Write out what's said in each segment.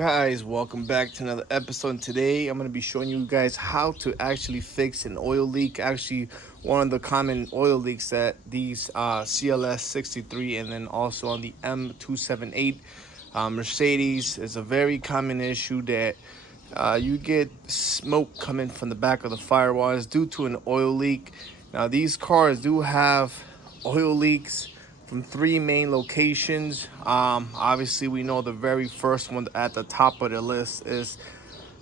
Guys, welcome back to another episode. Today I'm going to be showing you guys how to actually fix an oil leak. Actually, one of the common oil leaks that these Cls63 and then also on the M278 Mercedes is a very common issue that you get smoke coming from the back of the firewall. It's due to an oil leak. Now these cars do have oil leaks from three main locations. Obviously, we know the very first one at the top of the list is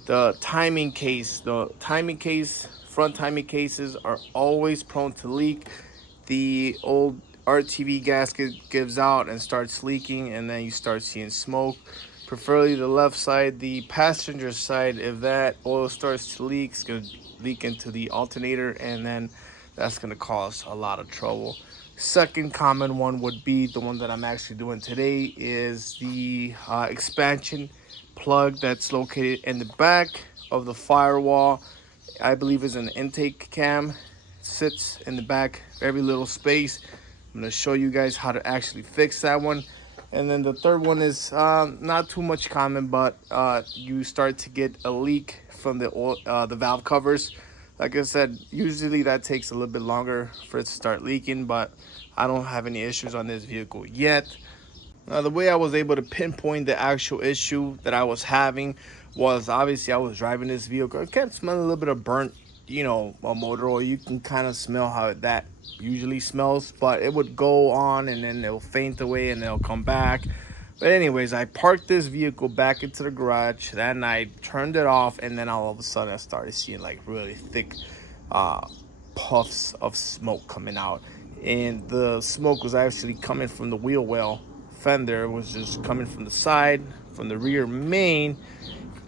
the timing case. The timing case, front timing cases are always prone to leak. The old RTV gasket gives out and starts leaking, and then you start seeing smoke. Preferably the left side, the passenger side. If that oil starts to leak, it's gonna leak into the alternator, and then that's gonna cause a lot of trouble. Second common one would be the one that I'm actually doing today is the expansion plug that's located in the back of the firewall. I believe is an intake cam. It sits in the back, very little space. I'm going to show you guys how to actually fix that one. And then the third one is not too much common, but you start to get a leak from the valve covers. Like I said, usually that takes a little bit longer for it to start leaking, but I don't have any issues on this vehicle yet. Now, the way I was able to pinpoint the actual issue that I was having was obviously I was driving this vehicle. I kept smelling a little bit of burnt, motor oil. You can kind of smell how that usually smells, but it would go on and then it'll faint away and it'll come back. But anyways, I parked this vehicle back into the garage that night, turned it off, and then all of a sudden I started seeing like really thick puffs of smoke coming out. And the smoke was actually coming from the wheel well fender. It was just coming from the side, from the rear main.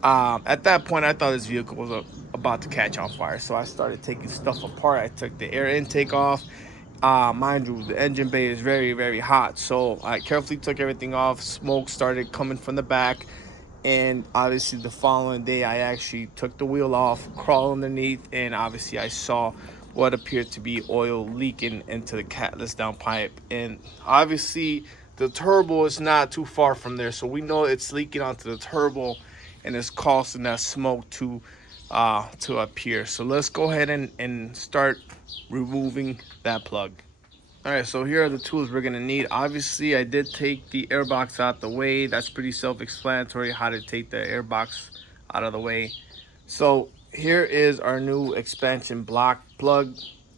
At that point, I thought this vehicle was about to catch on fire, so I started taking stuff apart. I took the air intake off. Mind you, the engine bay is very, very hot, so I carefully took everything off. Smoke started coming from the back, and obviously the following day I actually took the wheel off, crawled underneath, and obviously I saw what appeared to be oil leaking into the catalyst downpipe. And obviously the turbo is not too far from there, so we know it's leaking onto the turbo and it's causing that smoke to appear. So let's go ahead and start removing that plug. All right, so here are the tools we're gonna need. Obviously, I did take the airbox out the way. That's pretty self-explanatory how to take the airbox out of the way. So here is our new expansion block plug.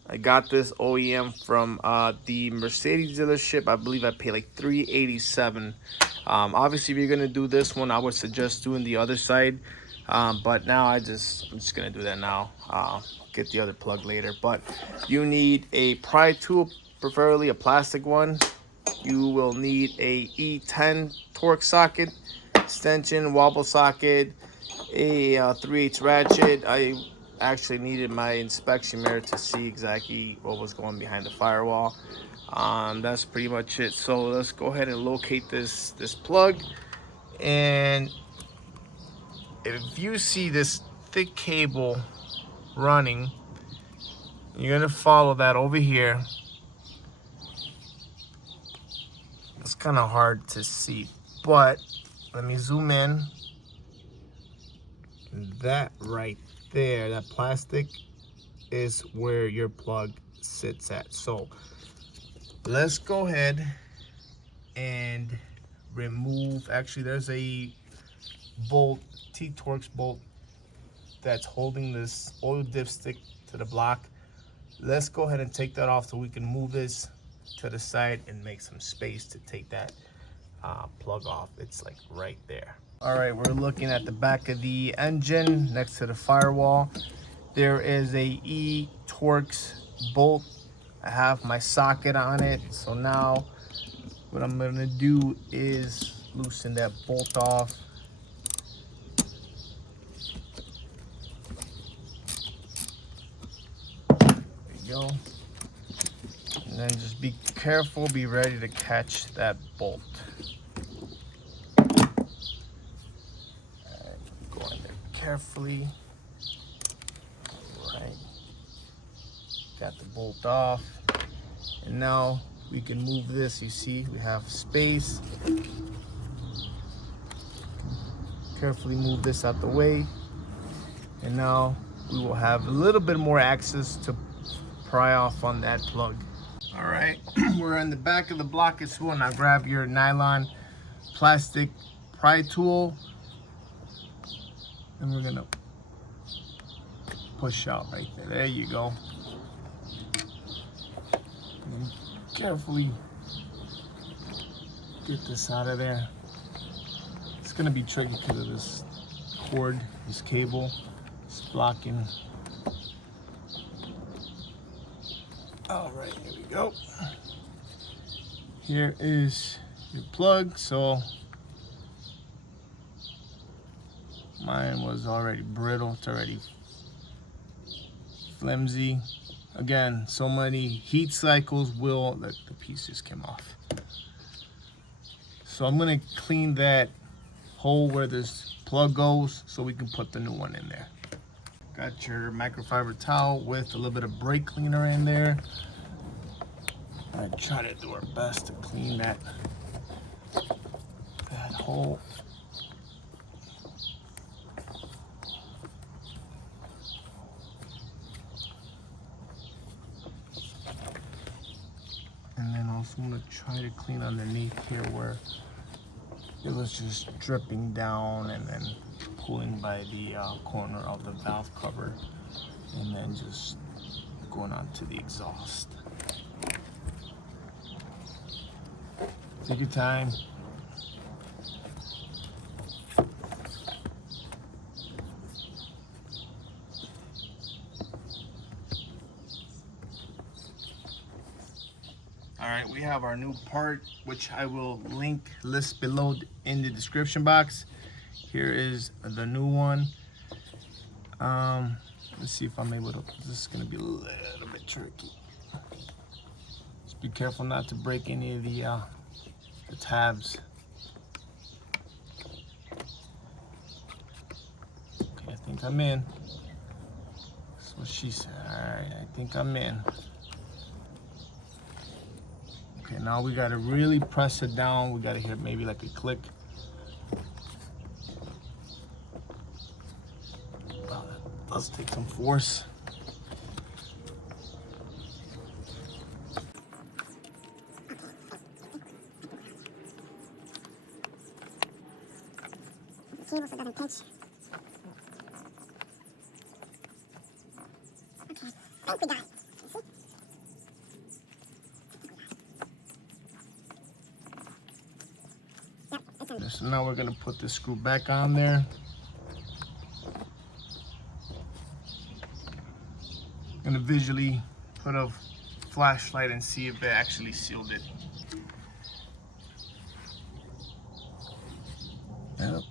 I got this OEM from the Mercedes dealership. I believe I paid like $387. Obviously, if you're gonna do this one, I would suggest doing the other side. But now I'm just gonna do that now. Get the other plug later. But you need a pry-tool, preferably a plastic one. You will need a E10 torque socket, extension, wobble socket, a 3/8 ratchet. I actually needed my inspection mirror to see exactly what was going behind the firewall. That's pretty much it. So let's go ahead and locate this plug. And if you see this thick cable running, you're gonna follow that over here. It's kind of hard to see, but let me zoom in. That right there, that plastic, is where your plug sits at. So let's go ahead and remove, actually there's a bolt, T-Torx bolt, that's holding this oil dipstick to the block. Let's go ahead and take that off so we can move this to the side and make some space to take that plug off. It's like right there. All right, we're looking at the back of the engine next to the firewall. There is a E-Torx bolt. I have my socket on it. So now what I'm gonna do is loosen that bolt off. There you go. And then just be careful, be ready to catch that bolt. Go in there carefully. All right. Got the bolt off. And now we can move this. You see, we have space. carefully move this out the way. And now we will have a little bit more access to pry off on that plug. All right, we're in the back of the block as well. Now grab your nylon plastic pry tool, and we're gonna push out right there. There you go. And carefully get this out of there. It's gonna be tricky because of this cord, this cable. It's blocking. All right, here we go. Here is your plug. So mine was already brittle. It's already flimsy. Again, so many heat cycles will, the piece just came off. So I'm gonna clean that hole where this plug goes so we can put the new one in there. Got your microfiber towel with a little bit of brake cleaner in there. I try to do our best to clean that hole. And then also I'm gonna try to clean underneath here where it was just dripping down and then pulling by the corner of the valve cover and then just going on to the exhaust. Take your time. All right, we have our new part, which I will list below in the description box. Here is the new one. Let's see if I'm able to, this is gonna be a little bit tricky. Just be careful not to break any of the tabs. Okay, I think I'm in. That's what she said. All right, I think I'm in. Okay, now we gotta really press it down. We gotta hear maybe like a click. Wow, that does take some force. The cable so it doesn't pinch. Okay, I think we got it. So now we're gonna put this screw back on there. Gonna visually put a flashlight and see if it actually sealed it. Yep,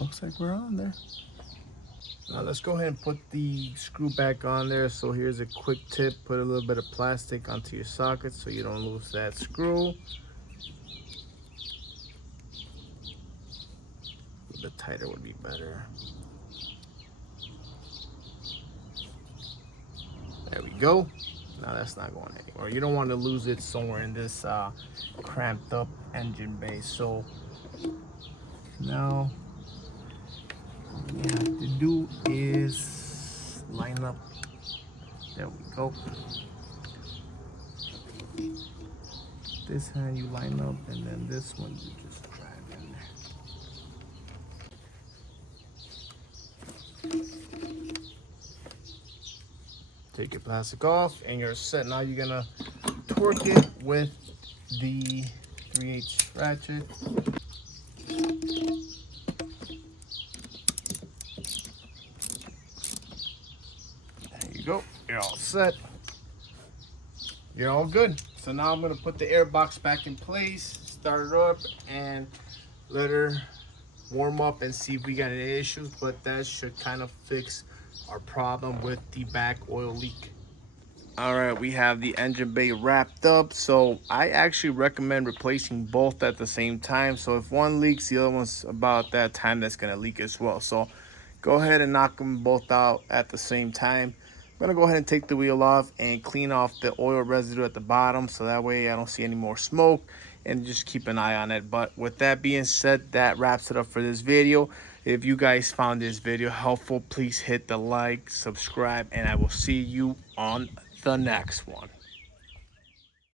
looks like we're on there. Now let's go ahead and put the screw back on there. So here's a quick tip: put a little bit of plastic onto your socket so you don't lose that screw. The tighter would be better. There we go. Now that's not going anywhere. You don't want to lose it somewhere in this cramped up engine bay. So now what we have to do is line up. There we go. This hand you line up, and then this one you just drag in there. Take your plastic off and you're set. Now you're gonna torque it with the 3/8 ratchet. There you go, you're all set. You're all good. So now I'm gonna put the air box back in place, start it up, and let her warm up and see if we got any issues, but that should kind of fix our problem with the back oil leak. All right, we have the engine bay wrapped up. So I actually recommend replacing both at the same time. So if one leaks, the other one's about that time that's gonna leak as well. So go ahead and knock them both out at the same time. I'm gonna go ahead and take the wheel off and clean off the oil residue at the bottom, so that way I don't see any more smoke. and just keep an eye on it. But with that being said, that wraps it up for this video. If you guys found this video helpful, please hit the like, subscribe, and I will see you on the next one.